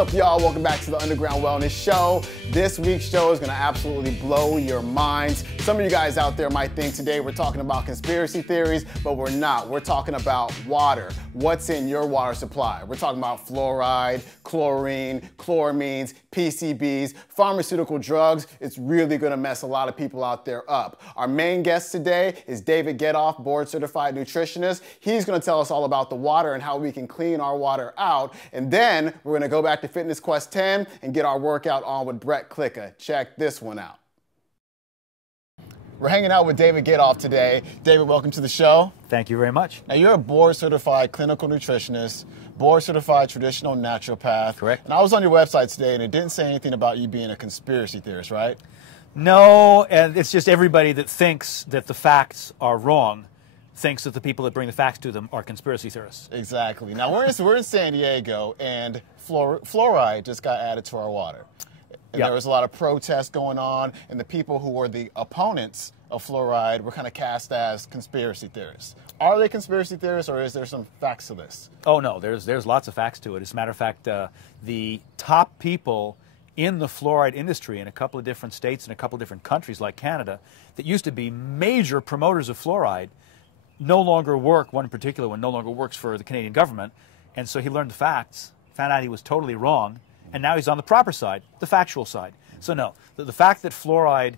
up, y'all? Welcome back to the Underground Wellness Show. This week's show is going to absolutely blow your minds. Some of you guys out there might think today we're talking about conspiracy theories, but we're not. We're talking about water. What's in your water supply? We're talking about fluoride, chlorine, chloramines, PCBs, pharmaceutical drugs. It's really going to mess a lot of people out there up. Our main guest today is David Getofff, board-certified nutritionist. He's going to tell us all about the water and how we can clean our water out. And then we're going to go back to Fitness Quest 10 and get our workout on with Brett Klicka. Check this one out. We're hanging out with David Getofff today. David, welcome to the show. Thank you very much. Now, you're a board-certified clinical nutritionist, board-certified traditional naturopath. Correct. And I was on your website today, and it didn't say anything about you being a conspiracy theorist, right? No, and it's just everybody that thinks that the facts are wrong thinks that the people that bring the facts to them are conspiracy theorists. Exactly. Now, we're in San Diego, and fluoride just got added to our water. And Yep. There was a lot of protests going on, and the people who were the opponents of fluoride were kind of cast as conspiracy theorists. Are they conspiracy theorists, or is there some facts to this? Oh, no, there's lots of facts to it. As a matter of fact, the top people in the fluoride industry in a couple of different states and a couple of different countries like Canada that used to be major promoters of fluoride no longer work, one in particular one no longer works for the Canadian government, and so he learned the facts, found out he was totally wrong, and now he's on the proper side, the factual side. So no, the fact that fluoride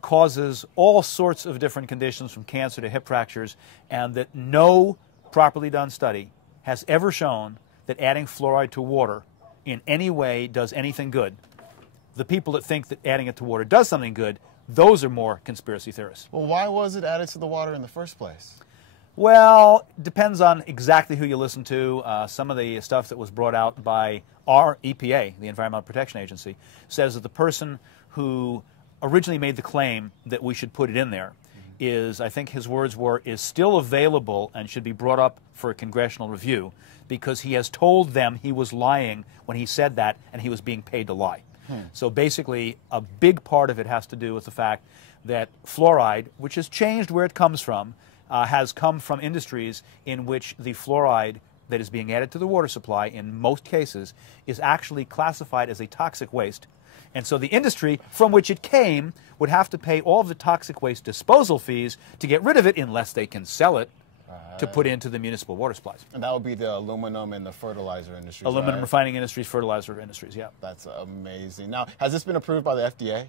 causes all sorts of different conditions from cancer to hip fractures, and that no properly done study has ever shown that adding fluoride to water in any way does anything good. The people that think that adding it to water does something good, those are more conspiracy theorists. Well, why was it added to the water in the first place? Well, depends on exactly who you listen to. Some of the stuff that was brought out by our EPA, the Environmental Protection Agency, says that the person who originally made the claim that we should put it in there is, I think his words were, is still available and should be brought up for a congressional review because he has told them he was lying when he said that and he was being paid to lie. So basically, a big part of it has to do with the fact that fluoride, which has changed where it comes from, has come from industries in which the fluoride that is being added to the water supply in most cases is actually classified as a toxic waste. And so the industry from which it came would have to pay all of the toxic waste disposal fees to get rid of it unless they can sell it to put into the municipal water supplies. And that would be the aluminum and the fertilizer industries, Aluminum right? refining industries, fertilizer industries, yeah. That's amazing. Now, has this been approved by the FDA?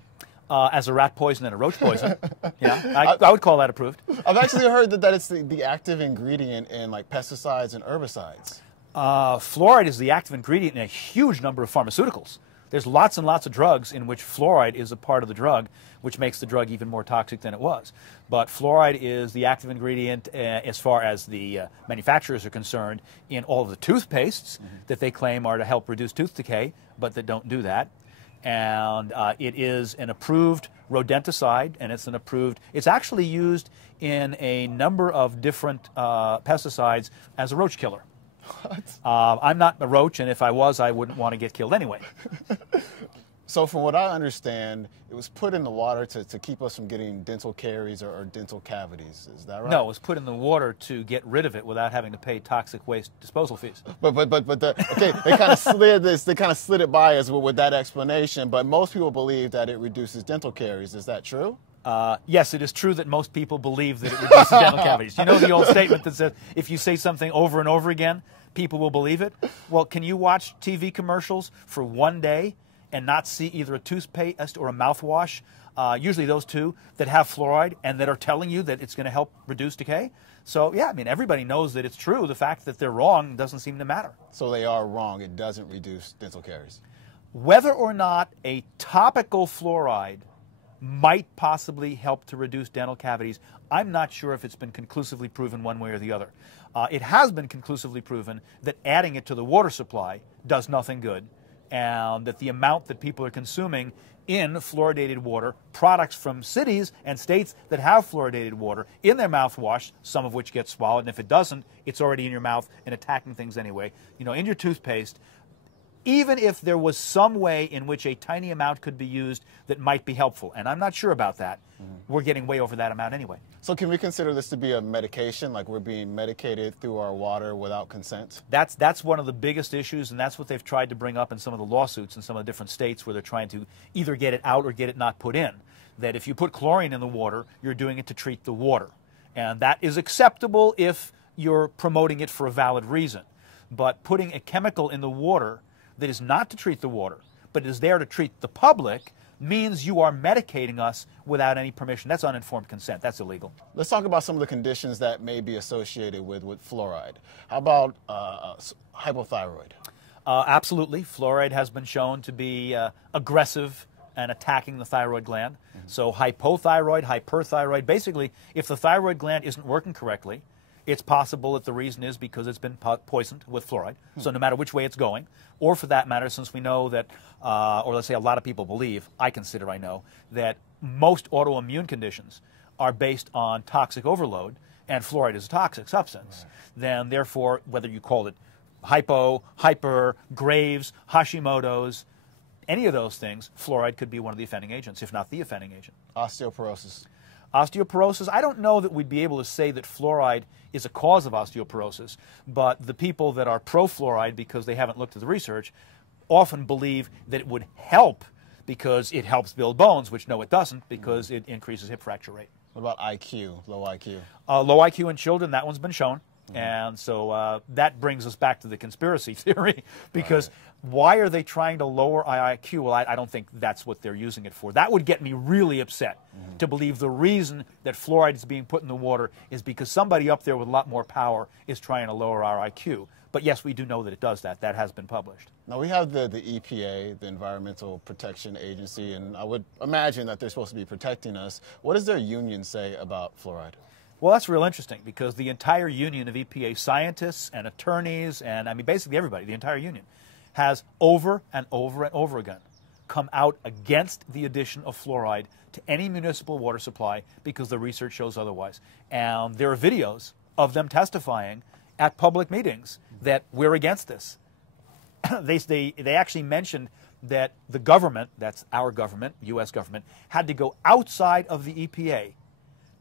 As a rat poison and a roach poison. Yeah, I would call that approved. I've actually heard that it's the active ingredient in like pesticides and herbicides. Fluoride is the active ingredient in a huge number of pharmaceuticals. There's lots and lots of drugs in which fluoride is a part of the drug, which makes the drug even more toxic than it was. But fluoride is the active ingredient as far as the manufacturers are concerned in all of the toothpastes that they claim are to help reduce tooth decay, but that don't do that. And it is an approved rodenticide, and it's actually used in a number of different pesticides as a roach killer. What? I'm not a roach, and if I was, I wouldn't want to get killed anyway. So from what I understand, it was put in the water to keep us from getting dental caries or dental cavities. Is that right? No, it was put in the water to get rid of it without having to pay toxic waste disposal fees. Okay, they kind of slid this. They kind of slid it by us with that explanation. But most people believe that it reduces dental caries. Is that true? Yes, it is true that most people believe that it reduces dental cavities. You know the old statement that says if you say something over and over again, people will believe it? Well, can you watch TV commercials for one day and not see either a toothpaste or a mouthwash, usually those two, that have fluoride and that are telling you that it's going to help reduce decay? So, yeah, I mean, everybody knows that it's true. The fact that they're wrong doesn't seem to matter. So they are wrong. It doesn't reduce dental caries. Whether or not a topical fluoride might possibly help to reduce dental cavities, I'm not sure if it's been conclusively proven one way or the other. It has been conclusively proven that adding it to the water supply does nothing good, and that the amount that people are consuming in fluoridated water, products from cities and states that have fluoridated water in their mouthwash, some of which gets swallowed, and if it doesn't, it's already in your mouth and attacking things anyway. You know, in your toothpaste, even if there was some way in which a tiny amount could be used that might be helpful, and I'm not sure about that, we're getting way over that amount anyway. So can we consider this to be a medication, like we're being medicated through our water without consent? That's one of the biggest issues, and that's what they've tried to bring up in some of the lawsuits in some of the different states where they're trying to either get it out or get it not put in. That if you put chlorine in the water, you're doing it to treat the water. And that is acceptable if you're promoting it for a valid reason. But putting a chemical in the water that is not to treat the water, but is there to treat the public, means you are medicating us without any permission. That's uninformed consent. That's illegal. Let's talk about some of the conditions that may be associated with fluoride. How about hypothyroid? Absolutely. Fluoride has been shown to be aggressive and attacking the thyroid gland. So hypothyroid, hyperthyroid, basically, if the thyroid gland isn't working correctly, it's possible that the reason is because it's been poisoned with fluoride. So no matter which way it's going, or for that matter, since we know that, or let's say a lot of people believe, I consider I know, that most autoimmune conditions are based on toxic overload, and fluoride is a toxic substance, then therefore, whether you call it hypo, hyper, Graves, Hashimoto's, any of those things, fluoride could be one of the offending agents, if not the offending agent. Osteoporosis. Osteoporosis, I don't know that we'd be able to say that fluoride is a cause of osteoporosis, but the people that are pro-fluoride, because they haven't looked at the research, often believe that it would help because it helps build bones, which no, it doesn't, because it increases hip fracture rate. What about IQ, low IQ? Low IQ in children, that one's been shown. And so that brings us back to the conspiracy theory, because why are they trying to lower IQ? Well, I don't think that's what they're using it for. That would get me really upset to believe the reason that fluoride is being put in the water is because somebody up there with a lot more power is trying to lower our IQ. But yes, we do know that it does that. That has been published. Now, we have the EPA, the Environmental Protection Agency, and I would imagine that they're supposed to be protecting us. What does their union say about fluoride? Well, that's real interesting, because the entire union of EPA scientists and attorneys, and I mean basically everybody, the entire union, has over and over and over again come out against the addition of fluoride to any municipal water supply because the research shows otherwise. And there are videos of them testifying at public meetings that we're against this. They actually mentioned that the government, that's our government, U.S. government, had to go outside of the EPA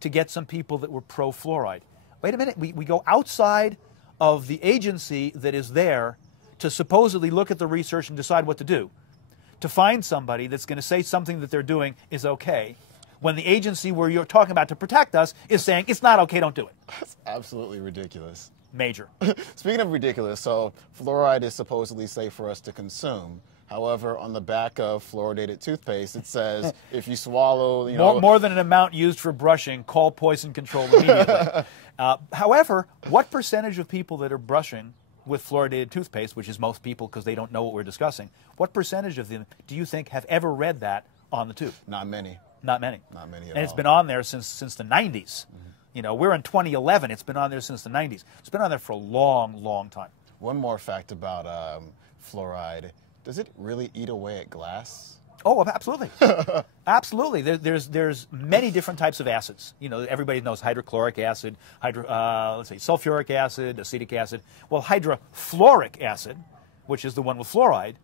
to get some people that were pro-fluoride. Wait a minute, we go outside of the agency that is there to supposedly look at the research and decide what to do, to find somebody that's going to say something that they're doing is okay, when the agency where you're talking about to protect us is saying it's not okay, don't do it. That's absolutely ridiculous. Major. Speaking of ridiculous, so fluoride is supposedly safe for us to consume. However, on the back of fluoridated toothpaste, it says if you swallow, more than an amount used for brushing, call poison control immediately. However, what percentage of people that are brushing with fluoridated toothpaste, which is most people because they don't know what we're discussing, what percentage of them do you think have ever read that on the tube? Not many. Not many. Not many at all. And it's been on there since the 90s. You know, we're in 2011. It's been on there since the 90s. It's been on there for a long, long time. One more fact about fluoride. Does it really eat away at glass? Oh, absolutely. Absolutely. There's many different types of acids. You know, everybody knows hydrochloric acid, let's say sulfuric acid, acetic acid. Well, hydrofluoric acid, which is the one with fluoride,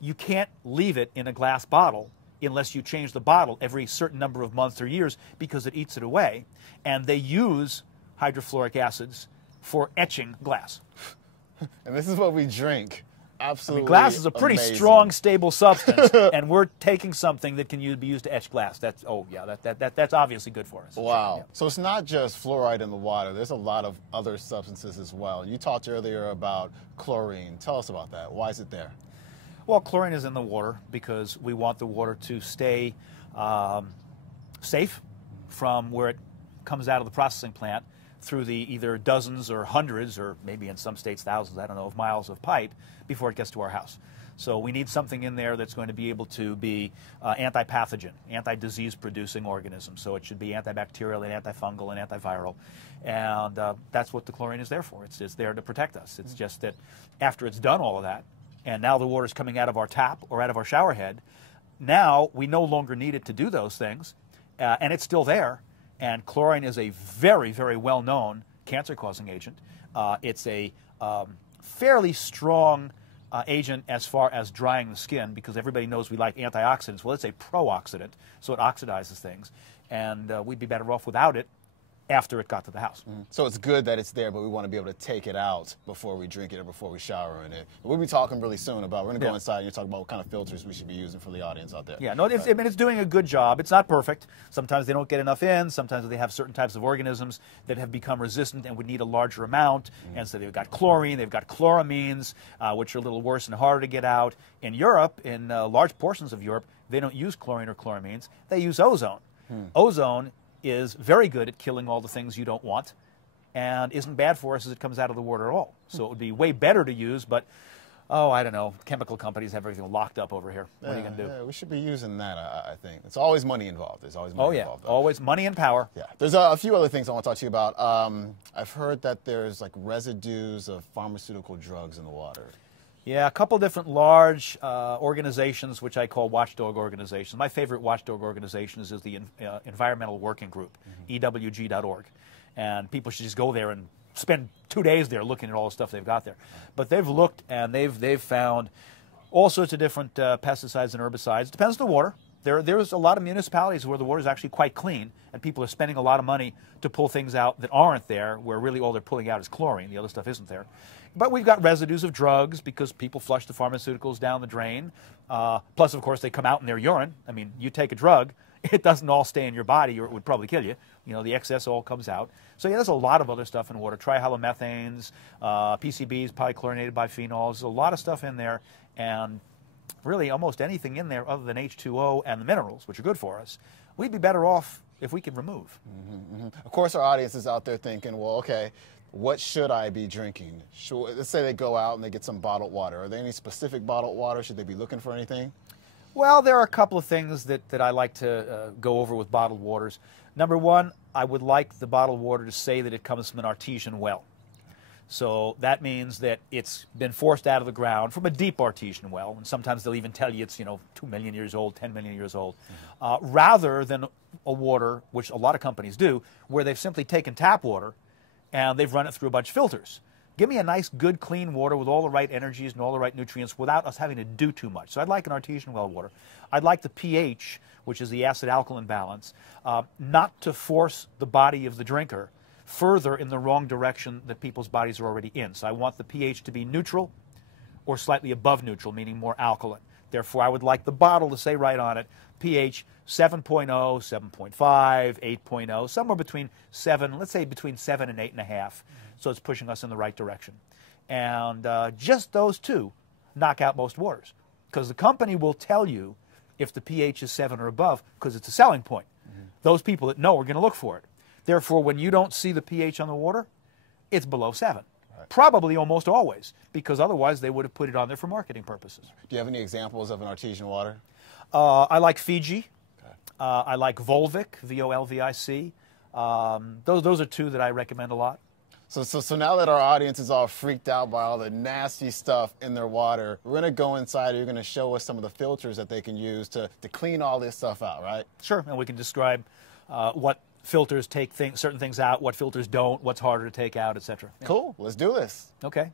you can't leave it in a glass bottle unless you change the bottle every certain number of months or years because it eats it away. And they use hydrofluoric acids for etching glass. And this is what we drink. Absolutely. I mean, glass is a pretty amazing. strong, stable substance, and we're taking something that can be used to etch glass. That's that's obviously good for us. Wow. Yeah. So it's not just fluoride in the water. There's a lot of other substances as well. You talked earlier about chlorine. Tell us about that. Why is it there? Well, chlorine is in the water because we want the water to stay safe from where it comes out of the processing plant through the either dozens or hundreds or maybe in some states thousands, I don't know, of miles of pipe before it gets to our house. So we need something in there that's going to be able to be anti-pathogen, anti-disease producing organism. So it should be antibacterial and antifungal and antiviral. And that's what the chlorine is there for. It's there to protect us. It's just that after it's done all of that, and now the water's coming out of our tap or out of our shower head, now we no longer need it to do those things, and it's still there. And chlorine is a very, very well-known cancer-causing agent. It's a fairly strong agent as far as drying the skin, because everybody knows we like antioxidants. Well, it's a pro-oxidant, so it oxidizes things, and we'd be better off without it after it got to the house. So it's good that it's there, but we want to be able to take it out before we drink it or before we shower in it. We'll be talking really soon about, we're going to go inside and talk about what kind of filters we should be using for the audience out there. Yeah, no, I mean, it's doing a good job. It's not perfect. Sometimes they don't get enough in. Sometimes they have certain types of organisms that have become resistant and would need a larger amount. And so they've got chlorine, they've got chloramines, which are a little worse and harder to get out. In Europe, in large portions of Europe, they don't use chlorine or chloramines. They use ozone. Ozone is very good at killing all the things you don't want and isn't bad for us as it comes out of the water at all. So it would be way better to use, but, oh, I don't know, chemical companies have everything locked up over here. What are you going to do? Yeah, we should be using that, I think. It's always money involved. There's always money involved. Always money and power. Yeah. There's a few other things I want to talk to you about. I've heard that there's like residues of pharmaceutical drugs in the water. Yeah, a couple different large organizations, which I call watchdog organizations. My favorite watchdog organization is the Environmental Working Group, EWG.org. And people should just go there and spend 2 days there looking at all the stuff they've got there. But they've looked and they've found all sorts of different pesticides and herbicides. Depends on the water. There's a lot of municipalities where the water is actually quite clean, and people are spending a lot of money to pull things out that aren't there, where really all they're pulling out is chlorine. The other stuff isn't there. But we've got residues of drugs because people flush the pharmaceuticals down the drain. Plus, of course, they come out in their urine. I mean, you take a drug, it doesn't all stay in your body or it would probably kill you. You know, the excess all comes out. So, yeah, there's a lot of other stuff in water. Trihalomethanes, PCBs, polychlorinated biphenyls, there's a lot of stuff in there. And really almost anything in there other than H2O and the minerals, which are good for us, we'd be better off if we could remove. Of course, our audience is out there thinking, well, okay, what should I be drinking? Let's say they go out and they get some bottled water. Are there any specific bottled water? Should they be looking for anything? Well, there are a couple of things that I like to go over with bottled waters. Number one, I would like the bottled water to say that it comes from an artesian well. So that means that it's been forced out of the ground from a deep artesian well, and sometimes they'll even tell you it's, 2 million years old, 10 million years old, rather than a water, which a lot of companies do, where they've simply taken tap water and they've run it through a bunch of filters. Give me a nice, good, clean water with all the right energies and all the right nutrients without us having to do too much. So I'd like an artesian well water. I'd like the pH, which is the acid-alkaline balance, not to force the body of the drinker further in the wrong direction that people's bodies are already in. So I want the pH to be neutral or slightly above neutral, meaning more alkaline. Therefore, I would like the bottle to say right on it, pH 7.0, 7.5, 8.0, somewhere between 7, let's say between 7 and 8.5. So it's pushing us in the right direction. And just those two knock out most waters, because the company will tell you if the pH is 7 or above, because it's a selling point. Those people that know are going to look for it. Therefore, when you don't see the pH on the water, it's below 7. Right. Probably almost always, because otherwise they would have put it on there for marketing purposes. Do you have any examples of an artesian water? I like Fiji. Okay. I like Volvic, V-O-L-V-I-C. Those are two that I recommend a lot. So now that our audience is all freaked out by all the nasty stuff in their water, we're going to go inside and you're going to show us some of the filters that they can use to clean all this stuff out, right? Sure, and we can describe what filters take certain things out, what filters don't, what's harder to take out, etc. Yeah. Cool. Let's do this. Okay.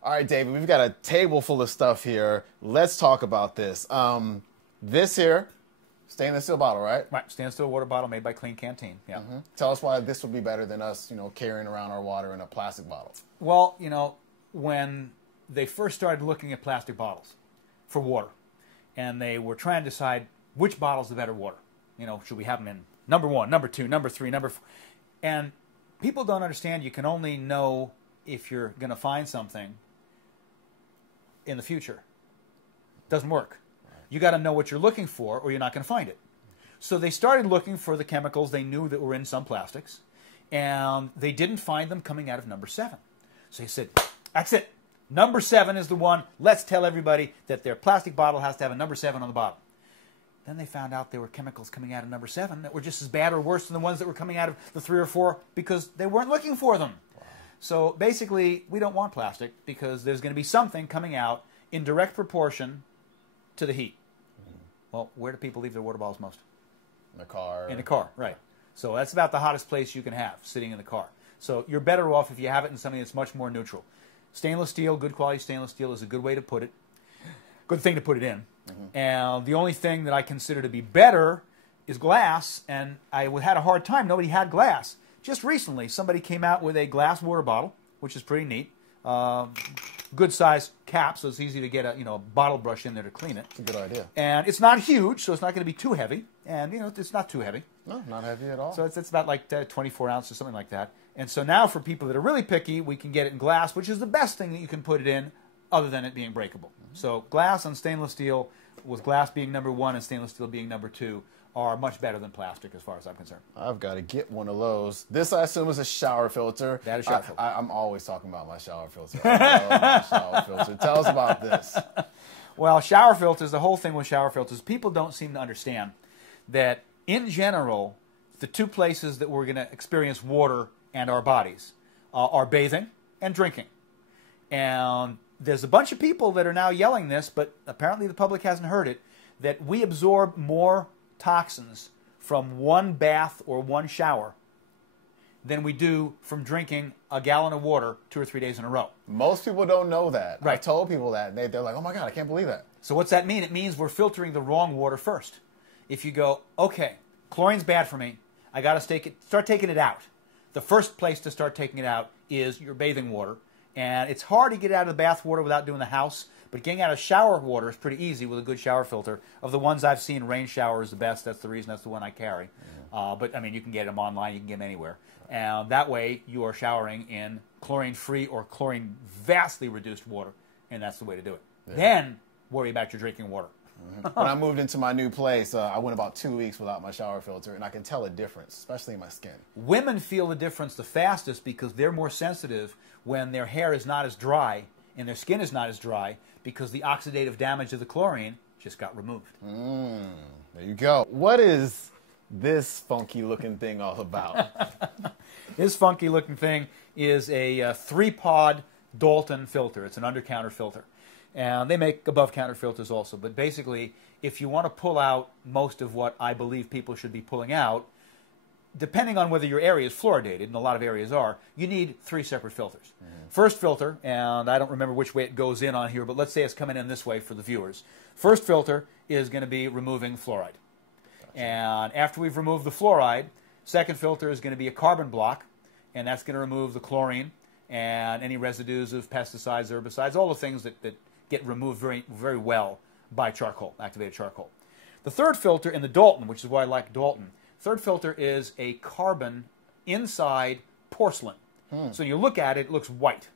All right, David, we've got a table full of stuff here. Let's talk about this. This here, stainless steel bottle, right? Right, stainless steel water bottle made by Clean Canteen. Yeah. Tell us why this would be better than us, carrying around our water in a plastic bottle. Well, when they first started looking at plastic bottles for water, and they were trying to decide which bottle's the better water. Should we have them in number 1, number 2, number 3, number 4? And people don't understand you can only know if you're going to find something in the future. Doesn't work. You got to know what you're looking for or you're not going to find it. So they started looking for the chemicals they knew that were in some plastics, and they didn't find them coming out of number 7. So they said, that's it. Number 7 is the one. Let's tell everybody that their plastic bottle has to have a number 7 on the bottom. Then they found out there were chemicals coming out of number 7 that were just as bad or worse than the ones that were coming out of the 3 or 4 because they weren't looking for them. Wow. So basically, we don't want plastic because there's going to be something coming out in direct proportion to the heat. Well, where do people leave their water bottles most? In the car. In the car, right. So that's about the hottest place you can have, sitting in the car. So you're better off if you have it in something that's much more neutral. Stainless steel, good quality stainless steel is a good way to put it. Good thing to put it in. And the only thing that I consider to be better is glass, and I had a hard time. Nobody had glass. Just recently, somebody came out with a glass water bottle, which is pretty neat. Good size cap, so it's easy to get a bottle brush in there to clean it. It's a good idea. And it's not huge, so it's not going to be too heavy. And it's not too heavy. No, not heavy at all. So it's about like 24 ounces or something like that. And so now for people that are really picky, we can get it in glass, which is the best thing that you can put it in, other than it being breakable. So glass and stainless steel, with glass being number 1 and stainless steel being number 2, are much better than plastic as far as I'm concerned. I've got to get one of those. This, I assume, is a shower filter. That is shower filter. I'm always talking about my shower filter. I love my shower filter. Tell us about this. Well, shower filters, the whole thing with shower filters, people don't seem to understand that in general, the two places that we're going to experience water and our bodies are bathing and drinking. And there's a bunch of people that are now yelling this, but apparently the public hasn't heard it, that we absorb more toxins from one bath or one shower than we do from drinking a gallon of water 2 or 3 days in a row. Most people don't know that. Right. I told people that, and they're like, oh my God, I can't believe that. So what's that mean? It means we're filtering the wrong water first. If you go, okay, chlorine's bad for me, I got to start taking it out. The first place to start taking it out is your bathing water. And it's hard to get out of the bath water without doing the house, but getting out of shower water is pretty easy with a good shower filter. Of the ones I've seen, rain shower is the best. That's the reason that's the one I carry. But, I mean, you can get them online. You can get them anywhere. And that way you are showering in chlorine-free or chlorine vastly reduced water, and that's the way to do it. Yeah. Then worry about your drinking water. When I moved into my new place, I went about 2 weeks without my shower filter, and I can tell a difference, especially in my skin. Women feel the difference the fastest because they're more sensitive when their hair is not as dry and their skin is not as dry because the oxidative damage of the chlorine just got removed. There you go. What is this funky-looking thing all about? This funky-looking thing is a 3-pod Dalton filter. It's an under-counter filter. And they make above-counter filters also. But basically, if you want to pull out most of what I believe people should be pulling out, depending on whether your area is fluoridated, and a lot of areas are, you need 3 separate filters. First filter, and I don't remember which way it goes in on here, but let's say it's coming in this way for the viewers. First filter is going to be removing fluoride. Gotcha. And after we've removed the fluoride, second filter is going to be a carbon block, and that's going to remove the chlorine and any residues of pesticides, herbicides, all the things that get removed very, very well by charcoal, activated charcoal. The third filter in the Dalton, which is why I like Dalton, third filter is a carbon inside porcelain. So you look at it, it looks white.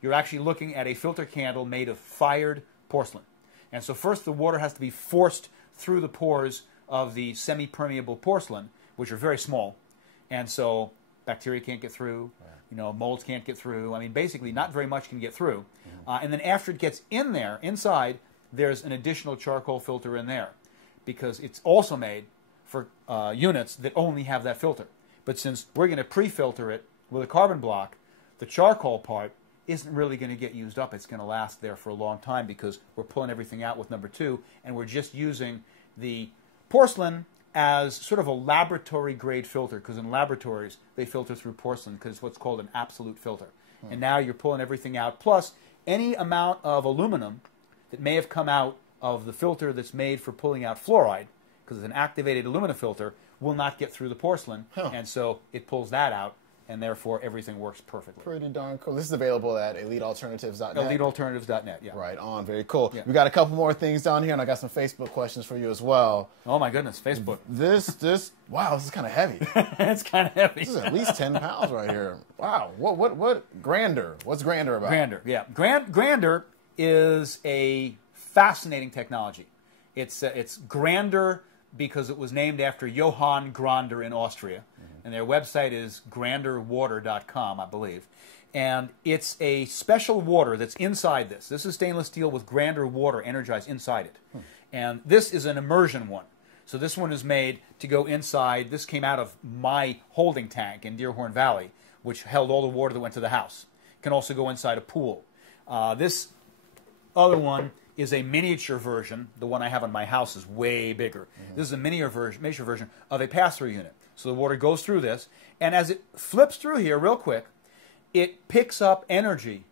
You're actually looking at a filter candle made of fired porcelain. And so first the water has to be forced through the pores of the semi-permeable porcelain, which are very small. And so bacteria can't get through, molds can't get through. I mean, basically not very much can get through. And then after it gets in there, inside, there's an additional charcoal filter in there because it's also made for units that only have that filter. But since we're going to pre-filter it with a carbon block, the charcoal part isn't really going to get used up. It's going to last there for a long time because we're pulling everything out with number 2, and we're just using the porcelain as sort of a laboratory-grade filter, because in laboratories, they filter through porcelain because it's what's called an absolute filter. And now you're pulling everything out, plus any amount of aluminum that may have come out of the filter that's made for pulling out fluoride, because it's an activated aluminum filter, will not get through the porcelain, and so it pulls that out, and therefore everything works perfectly. Pretty darn cool. This is available at EliteAlternatives.net. EliteAlternatives.net, yeah. Right on. Very cool. Yeah. We got a couple more things down here, and I got some Facebook questions for you as well. Oh my goodness, Facebook. Wow, this is kind of heavy. It's kind of heavy. This is at least 10 pounds right here. Wow. What Grander? What's Grander about? Grander, yeah. Grander is a fascinating technology. It's Grander because it was named after Johann Grander in Austria. And their website is granderwater.com, I believe. And it's a special water that's inside this. This is stainless steel with Grander water energized inside it. And this is an immersion one. So this one is made to go inside. This came out of my holding tank in Dearhorn Valley, which held all the water that went to the house. It can also go inside a pool. This other one is a miniature version. The one I have in my house is way bigger. This is a miniature version of a pass-through unit. So the water goes through this, and as it flips through here real quick, it picks up energy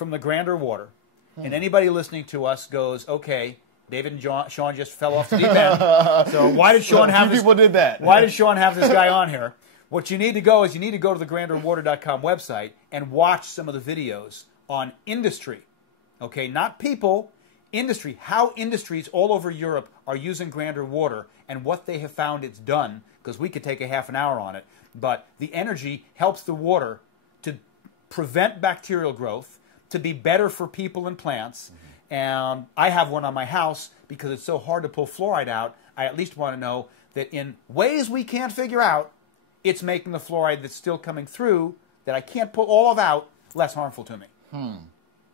from the Grander water, and anybody listening to us goes, okay, David and Sean just fell off the deep end. So why did Sean have this? People did that. Why did Sean have this guy on here? What you need to go is you need to go to the granderwater.com website and watch some of the videos on industry. Okay, not people, industry. How industries all over Europe are using Grander water and what they have found it's done, because we could take a half an hour on it. But the energy helps the water to prevent bacterial growth, to be better for people and plants. And I have one on my house because it's so hard to pull fluoride out. I at least want to know that in ways we can't figure out, it's making the fluoride that's still coming through, that I can't pull all of out, less harmful to me. I've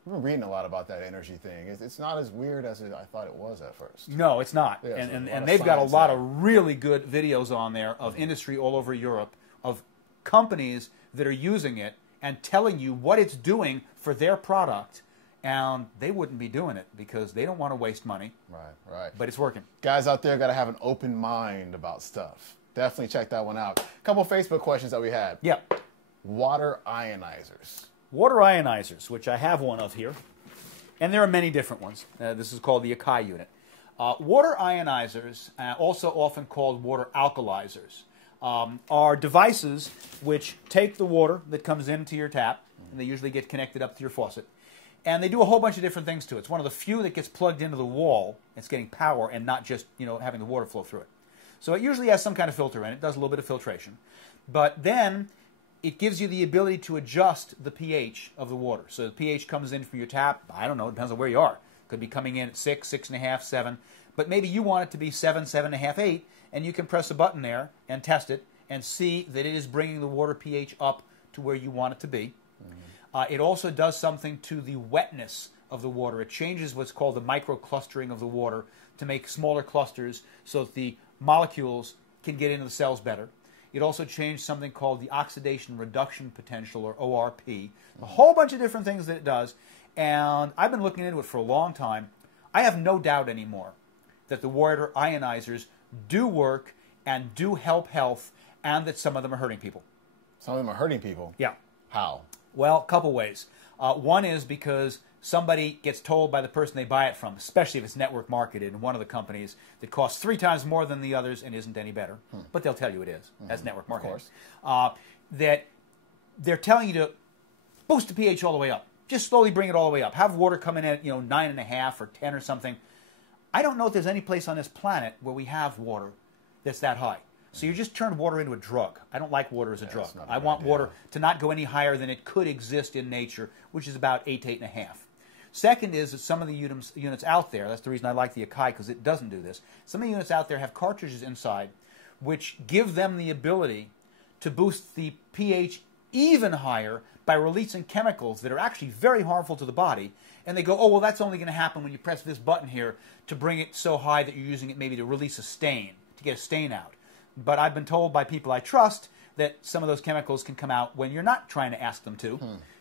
been reading a lot about that energy thing. It's not as weird as I thought it was at first. No, it's not. Yeah, and they've got a lot of really good videos on there of industry all over Europe, of companies that are using it and telling you what it's doing for their product. And they wouldn't be doing it because they don't want to waste money. Right. But it's working. Guys out there got to have an open mind about stuff. Definitely check that one out. A couple Facebook questions that we had. Yeah. Water ionizers. Water ionizers, which I have one of here. And there are many different ones. This is called the Akai unit. Water ionizers, also often called water alkalizers, are devices which take the water that comes into your tap, and they usually get connected up to your faucet. And they do a whole bunch of different things to it. It's one of the few that gets plugged into the wall. It's getting power and not just, having the water flow through it. So it usually has some kind of filter in it. It does a little bit of filtration. But then it gives you the ability to adjust the pH of the water. So the pH comes in from your tap, I don't know, it depends on where you are. Could be coming in at 6, 6.5, 7. But maybe you want it to be 7, 7.5, 8, and you can press a button there and test it and see that it is bringing the water pH up to where you want it to be. It also does something to the wetness of the water. It changes what's called the microclustering of the water to make smaller clusters so that the molecules can get into the cells better. It also changed something called the oxidation reduction potential, or ORP. A whole bunch of different things that it does. And I've been looking into it for a long time. I have no doubt anymore that the water ionizers do work and do help health, and that some of them are hurting people. Some of them are hurting people? Yeah. How? Well, a couple ways. One is because somebody gets told by the person they buy it from, especially if it's network marketed in one of the companies that costs 3 times more than the others and isn't any better. But they'll tell you it is. That's network marketing. Of course. That they're telling you to boost the pH all the way up. Just slowly bring it all the way up. Have water come in at 9.5 or 10 or something. I don't know if there's any place on this planet where we have water that's that high. So you just turned water into a drug. I don't like water as a drug. I want water to not go any higher than it could exist in nature, which is about 8 to 8.5. Second is that some of the units out there, that's the reason I like the Akai, because it doesn't do this. Some of the units out there have cartridges inside which give them the ability to boost the pH even higher by releasing chemicals that are actually very harmful to the body. And they go, oh, well, that's only going to happen when you press this button here to bring it so high that you're using it maybe to release a stain, to get a stain out. But I've been told by people I trust that some of those chemicals can come out when you're not trying to ask them to.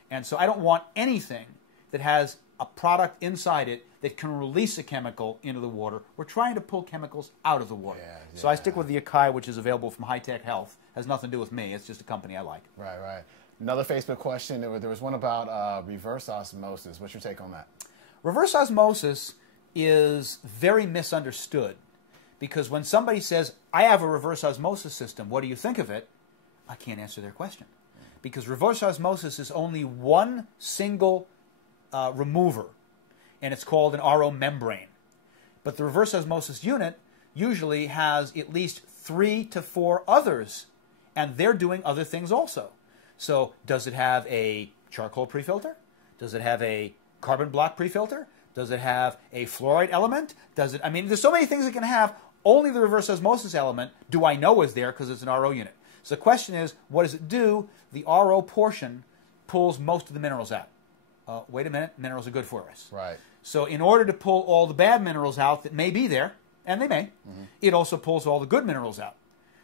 And so I don't want anything that has a product inside it that can release a chemical into the water. We're trying to pull chemicals out of the water. So I stick with the Akai, which is available from High Tech Health. Has nothing to do with me. It's just a company I like. Right. Another Facebook question. There was one about reverse osmosis. What's your take on that? Reverse osmosis is very misunderstood. Because when somebody says, I have a reverse osmosis system, what do you think of it? I can't answer their question. Because reverse osmosis is only one single remover, and it's called an RO membrane. But the reverse osmosis unit usually has at least 3 to 4 others, and they're doing other things also. So does it have a charcoal prefilter? Does it have a carbon block prefilter? Does it have a fluoride element? I mean, there's so many things it can have. Only the reverse osmosis element do I know is there because it's an RO unit. So the question is, what does it do? The RO portion pulls most of the minerals out. Wait a minute, minerals are good for us. Right. So in order to pull all the bad minerals out that may be there, and they may, it also pulls all the good minerals out.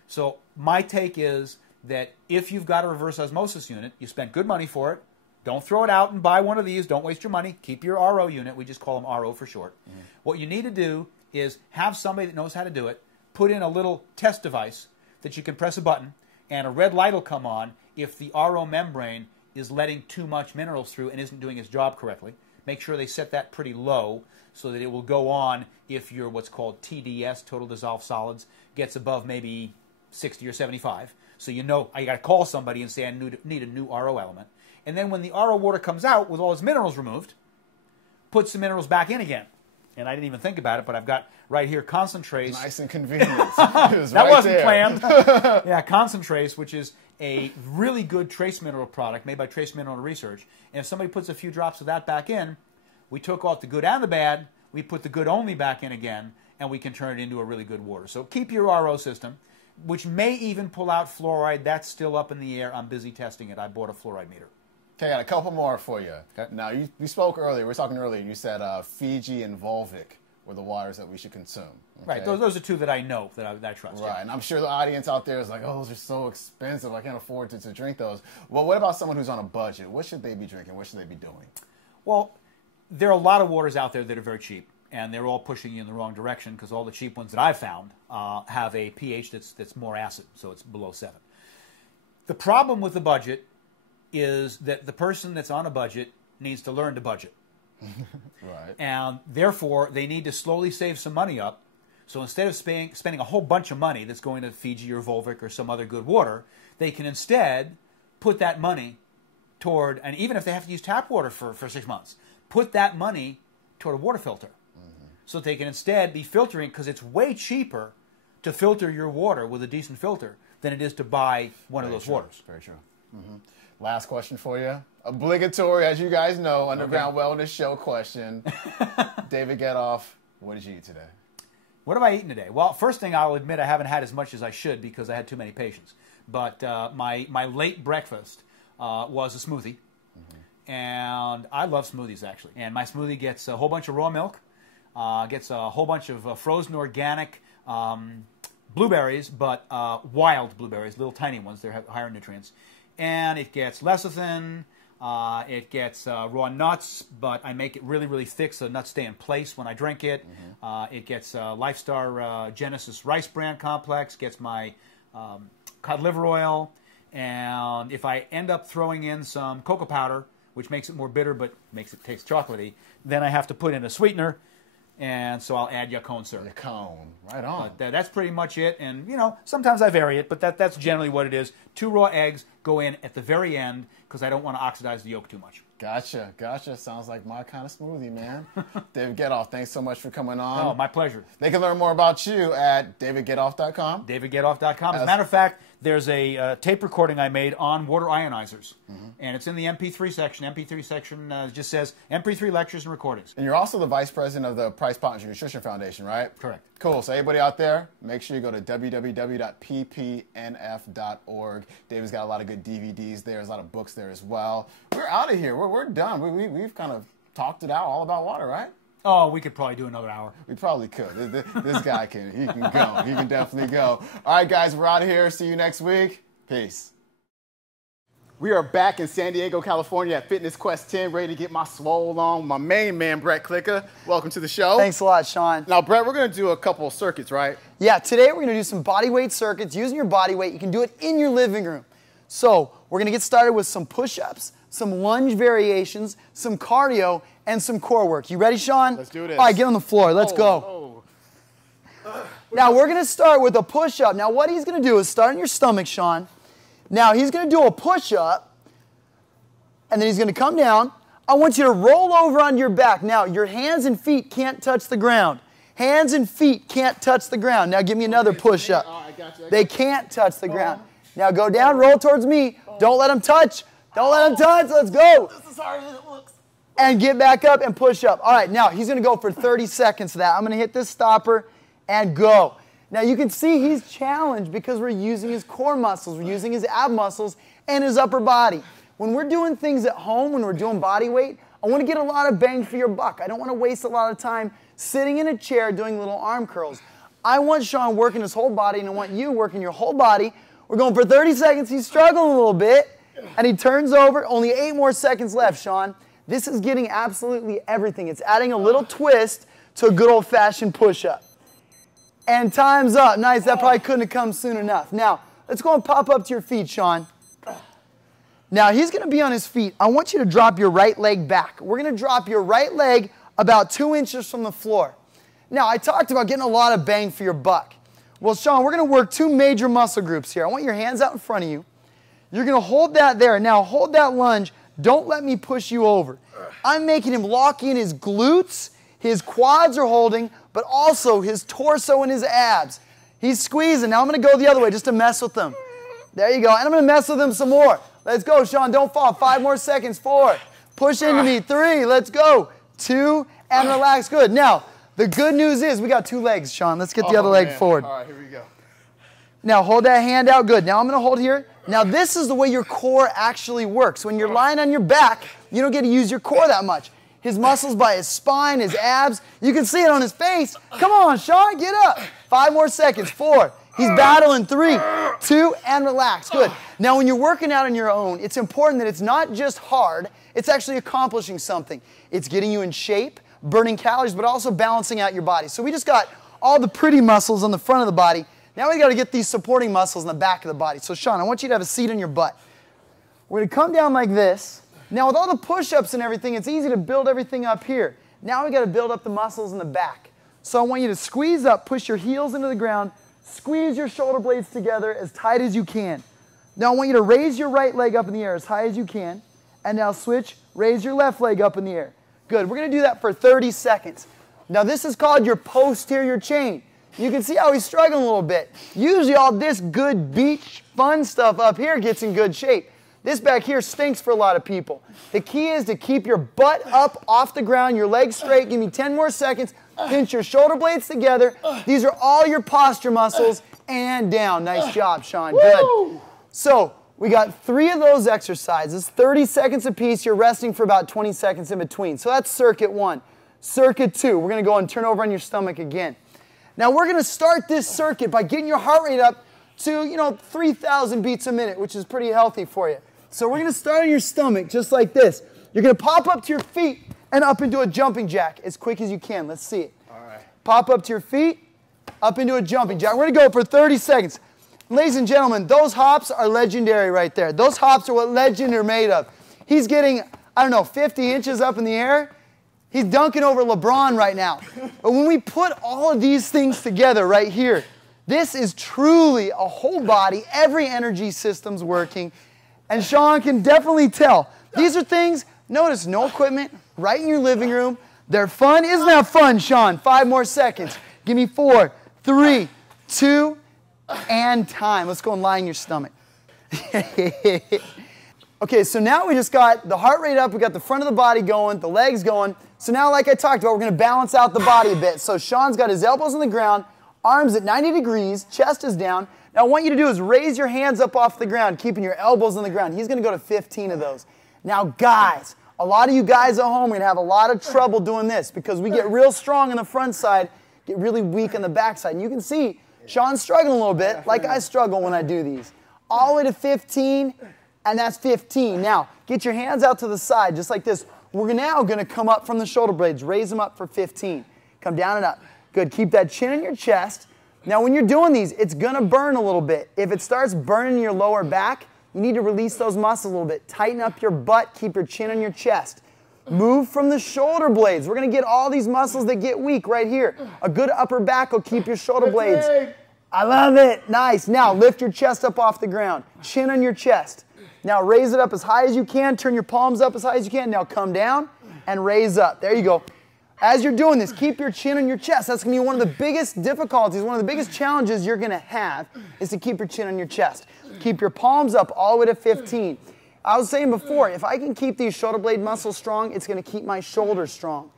So my take is that if you've got a reverse osmosis unit, you spent good money for it, don't throw it out and buy one of these. Don't waste your money. Keep your RO unit. We just call them RO for short. What you need to do is have somebody that knows how to do it, put in a little test device that you can press a button, and a red light will come on if the RO membrane is letting too much minerals through and isn't doing its job correctly. Make sure they set that pretty low so that it will go on if your what's called TDS, total dissolved solids, gets above maybe 60 or 75. So you know I got to call somebody and say I need a new RO element. And then when the RO water comes out with all its minerals removed, put some minerals back in again. And I didn't even think about it, but I've got right here concentrates. Nice and convenient. That wasn't planned. Yeah, concentrates, which is a really good trace mineral product made by Trace Mineral Research. And if somebody puts a few drops of that back in, we took off the good and the bad, we put the good only back in again, and we can turn it into a really good water. So keep your RO system, which may even pull out fluoride. That's still up in the air. I'm busy testing it. I bought a fluoride meter. Okay, I got a couple more for you. Okay. Now, you spoke earlier, we were talking earlier, you said Fiji and Volvic were the waters that we should consume. Okay? Right, those are two that I know, that I trust. Right, yeah. and I'm sure the audience out there is like, oh, those are so expensive, I can't afford to drink those. Well, what about someone who's on a budget? What should they be drinking? What should they be doing? Well, there are a lot of waters out there that are very cheap, and they're all pushing you in the wrong direction because all the cheap ones that I've found have a pH that's more acid, so it's below 7. The problem with the budget is that the person that's on a budget needs to learn to budget. Right. And therefore, they need to slowly save some money up. So instead of spending a whole bunch of money that's going to Fiji or Volvic or some other good water, they can instead put that money toward, and even if they have to use tap water for 6 months, put that money toward a water filter. So they can instead be filtering, because it's way cheaper to filter your water with a decent filter than it is to buy one of those waters. Very true. Last question for you. Obligatory, as you guys know, Underground Wellness Show question. David Getofff, what did you eat today? What have I eaten today? Well, first thing I'll admit, I haven't had as much as I should because I had too many patients. But my late breakfast was a smoothie. And I love smoothies, actually. And my smoothie gets a whole bunch of raw milk, gets a whole bunch of frozen organic blueberries, but wild blueberries, little tiny ones. They have higher nutrients. And it gets lecithin, it gets raw nuts, but I make it really, really thick so the nuts stay in place when I drink it. It gets Lifestar Genesis Rice Bran Complex, gets my cod liver oil, and if I end up throwing in some cocoa powder, which makes it more bitter but makes it taste chocolatey, then I have to put in a sweetener, and so I'll add Yacon syrup. Yacon, right on. But that's pretty much it, and you know, sometimes I vary it, but that's generally what it is. 2 raw eggs go in at the very end because I don't want to oxidize the yolk too much. Gotcha, gotcha. Sounds like my kind of smoothie, man. David Getofff, thanks so much for coming on. Oh, my pleasure. They can learn more about you at davidgetofff.com. davidgetofff.com. As a matter of fact, there's a tape recording I made on water ionizers, and it's in the MP3 section. MP3 section just says MP3 lectures and recordings. And you're also the vice president of the Price Partners Nutrition Foundation, right? Correct. Cool. So everybody out there, make sure you go to www.ppnf.org. David's got a lot of good DVDs there. There's a lot of books there as well. We're out of here. We're done. We've kind of talked it out all about water, right? Oh, we could probably do another hour. We probably could. This guy he can go. He can definitely go. All right, guys, we're out of here. See you next week. Peace. We are back in San Diego, California at Fitness Quest 10, ready to get my swole on. My main man, Brett Clicker. Welcome to the show. Thanks a lot, Sean. Now, Brett, we're going to do a couple of circuits, right? Yeah, today we're going to do some body weight circuits using your body weight. You can do it in your living room. So we're going to get started with some push-ups, some lunge variations, some cardio, and some core work. You ready, Sean? Let's do this. All right, get on the floor. Let's go. Now, we're going to start with a push-up. Now, what he's going to do is start in your stomach, Sean. Now, he's going to do a push-up, and then he's going to come down. I want you to roll over on your back. Now, your hands and feet can't touch the ground. Hands and feet can't touch the ground. Now, give me another push-up. They can't touch the ground. Now, go down, roll towards me. Don't let them touch. Don't let them touch. Let's go. This is harder than it looks. And get back up and push up. All right, now he's going to go for 30 seconds of that. I'm going to hit this stopper and go. Now you can see he's challenged because we're using his core muscles, we're using his ab muscles and his upper body. When we're doing things at home, when we're doing body weight, I want to get a lot of bang for your buck. I don't want to waste a lot of time sitting in a chair doing little arm curls. I want Sean working his whole body, and I want you working your whole body. We're going for 30 seconds. He's struggling a little bit, and he turns over. Only 8 more seconds left, Sean. This is getting absolutely everything. It's adding a little twist to a good old-fashioned push-up. And time's up. Nice. That probably couldn't have come soon enough. Now, let's go and pop up to your feet, Sean. Now he's going to be on his feet. I want you to drop your right leg back. We're going to drop your right leg about 2 inches from the floor. Now I talked about getting a lot of bang for your buck. Well, Sean, we're going to work 2 major muscle groups here. I want your hands out in front of you. You're going to hold that there. Now hold that lunge. Don't let me push you over. I'm making him lock in his glutes. His quads are holding, but also his torso and his abs. He's squeezing. Now I'm going to go the other way just to mess with him. There you go. And I'm going to mess with him some more. Let's go, Sean. Don't fall. 5 more seconds. 4. Push into me. 3. Let's go. 2. And relax. Good. Now, the good news is we got 2 legs, Sean. Let's get the other leg forward. All right, here we go. Now, hold that hand out. Good. Now, I'm going to hold here. Now, this is the way your core actually works. When you're lying on your back, you don't get to use your core that much. His muscles by his spine, his abs. You can see it on his face. Come on, Sean. Get up. 5 more seconds. 4. He's battling. 3, 2, and relax. Good. Now, when you're working out on your own, it's important that it's not just hard. It's actually accomplishing something. It's getting you in shape, burning calories, but also balancing out your body. So we just got all the pretty muscles on the front of the body. Now we got to get these supporting muscles in the back of the body. So Sean, I want you to have a seat on your butt. We're going to come down like this. Now with all the push-ups and everything, it's easy to build everything up here. Now we got to build up the muscles in the back. So I want you to squeeze up, push your heels into the ground, squeeze your shoulder blades together as tight as you can. Now I want you to raise your right leg up in the air as high as you can. And now switch, raise your left leg up in the air. Good. We're going to do that for 30 seconds. Now this is called your posterior chain. You can see how he's struggling a little bit. Usually all this good beach fun stuff up here gets in good shape. This back here stinks for a lot of people. The key is to keep your butt up off the ground, your legs straight. Give me 10 more seconds. Pinch your shoulder blades together. These are all your posture muscles. And down. Nice job, Sean. Good. So we got 3 of those exercises, 30 seconds apiece. You're resting for about 20 seconds in between. So that's circuit 1. Circuit 2, we're going to go and turn over on your stomach again. Now we're going to start this circuit by getting your heart rate up to, 3,000 beats a minute, which is pretty healthy for you. So we're going to start on your stomach just like this. You're going to pop up to your feet and up into a jumping jack as quick as you can. Let's see it. All right. Pop up to your feet, up into a jumping jack. We're going to go for 30 seconds. Ladies and gentlemen, those hops are legendary right there. Those hops are what legends are made of. He's getting, 50 inches up in the air. He's dunking over LeBron right now. But when we put all of these things together right here, this is truly a whole body. Every energy system's working. And Sean can definitely tell. These are things, notice no equipment, right in your living room. They're fun. Isn't that fun, Sean? 5 more seconds. Give me 4, 3, 2, and time. Let's go and lie in your stomach. Okay, so now we just got the heart rate up. We got the front of the body going, the legs going. So now, like I talked about, we're going to balance out the body a bit. So Sean's got his elbows on the ground, arms at 90 degrees, chest is down. Now what I want you to do is raise your hands up off the ground, keeping your elbows on the ground. He's going to go to 15 of those. Now guys, a lot of you guys at home are going to have a lot of trouble doing this because we get real strong on the front side, get really weak on the back side. And you can see Sean's struggling a little bit, like I struggle when I do these. All the way to 15, and that's 15. Now, get your hands out to the side, just like this. We're now going to come up from the shoulder blades. Raise them up for 15. Come down and up. Good. Keep that chin in your chest. Now, when you're doing these, it's going to burn a little bit. If it starts burning your lower back, you need to release those muscles a little bit. Tighten up your butt. Keep your chin on your chest. Move from the shoulder blades. We're going to get all these muscles that get weak right here. A good upper back will keep your shoulder blades. I love it. Nice. Now, lift your chest up off the ground. Chin on your chest. Now, raise it up as high as you can. Turn your palms up as high as you can. Now, come down and raise up. There you go. As you're doing this, keep your chin on your chest. That's going to be one of the biggest difficulties, one of the biggest challenges you're going to have is to keep your chin on your chest. Keep your palms up all the way to 15. I was saying before, if I can keep these shoulder blade muscles strong, it's going to keep my shoulders strong.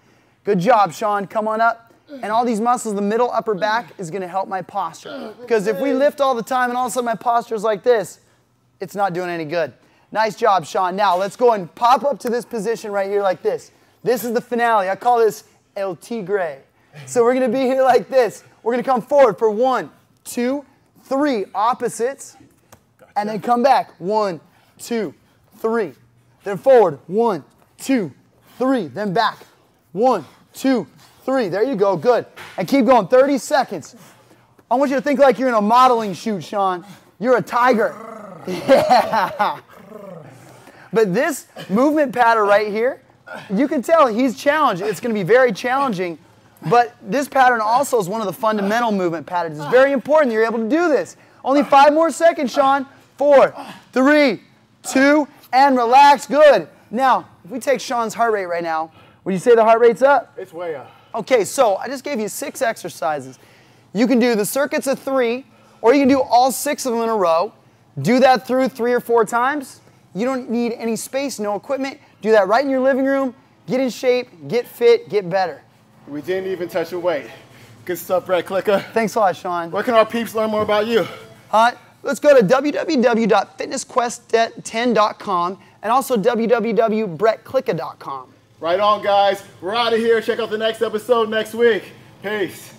Good job, Sean. Come on up. And all these muscles, the middle, upper back, is going to help my posture. Because if we lift all the time and all of a sudden my posture is like this, it's not doing any good. Nice job, Sean. Now, let's go and pop up to this position right here like this. This is the finale. I call this El Tigre. So we're going to be here like this. We're going to come forward for 1, 2, 3. Opposites. And then come back. 1, 2, 3. Then forward. 1, 2, 3. Then back. 1, 2, 3. There you go. Good. And keep going. 30 seconds. I want you to think like you're in a modeling shoot, Sean. You're a tiger. Yeah. But this movement pattern right here, you can tell he's challenged. It's going to be very challenging. But this pattern also is one of the fundamental movement patterns. It's very important that you're able to do this. Only 5 more seconds, Sean. 4, 3, 2, and relax. Good. Now, if we take Sean's heart rate right now, would you say the heart rate's up? It's way up. Okay, so I just gave you 6 exercises. You can do the circuits of 3, or you can do all 6 of them in a row. Do that through 3 or 4 times. You don't need any space, no equipment. Do that right in your living room. Get in shape, get fit, get better. We didn't even touch a weight. Good stuff, Brett Clicker. Thanks a lot, Sean. Where can our peeps learn more about you? Let's go to www.fitnessquest10.com and also www.brettclicka.com. Right on, guys. We're out of here. Check out the next episode next week. Peace.